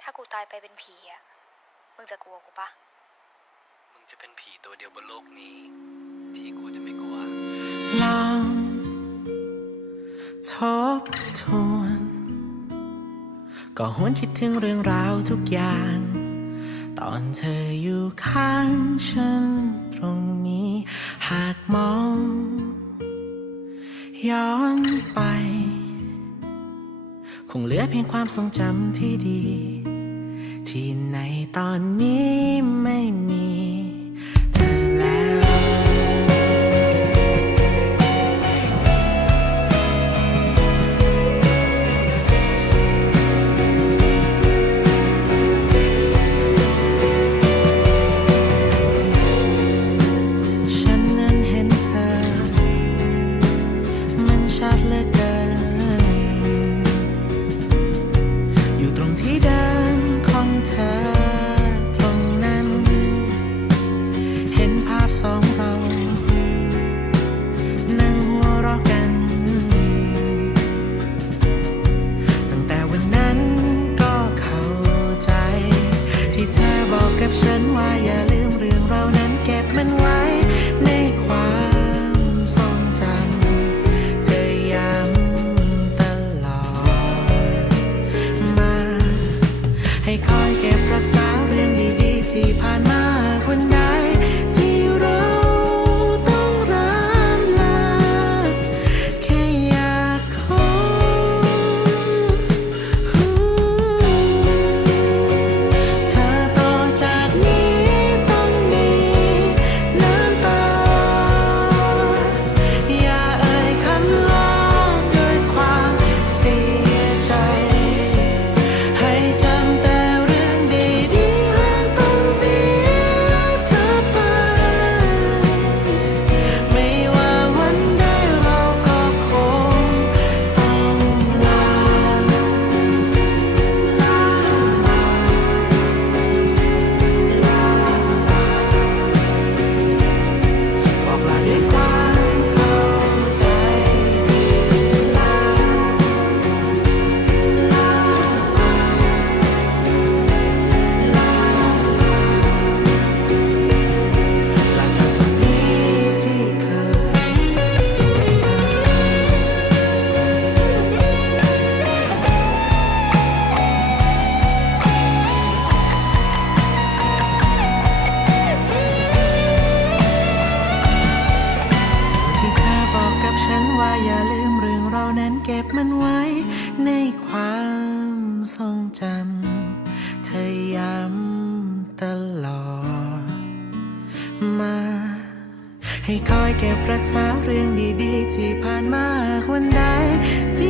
ถ้ากูตายไปเป็นผีอะมึงจะกลัวกูปะมึงจะเป็นผีตัวเดียวบนโลกนี้ ที่กูจะไม่กลัว ลองทบทวน ก็หวนคิดถึงเรื่องราวทุกอย่าง ตอนเธออยู่ข้างฉันตรงนี้ หากมอง ย้อนไป คงเหลือเพียงความทรงจำที่ดี ที่ในตอนนี้ไม่มี รักษาเรื่องดีๆที่ผ่านมาานั้นเก็บมันไว้ในความทรงจำ เธอย้ำตลอดมา ให้คอยเก็บรักษาเรื่องดีๆ ที่ผ่านมาวันใดที่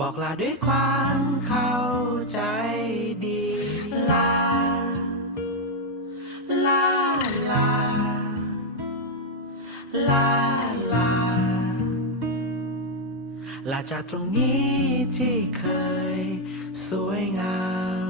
บอกลาด้วยความเข้าใจดี ลา ลา ลา ลา ลา ลาจากตรงนี้ที่เคยสวยงาม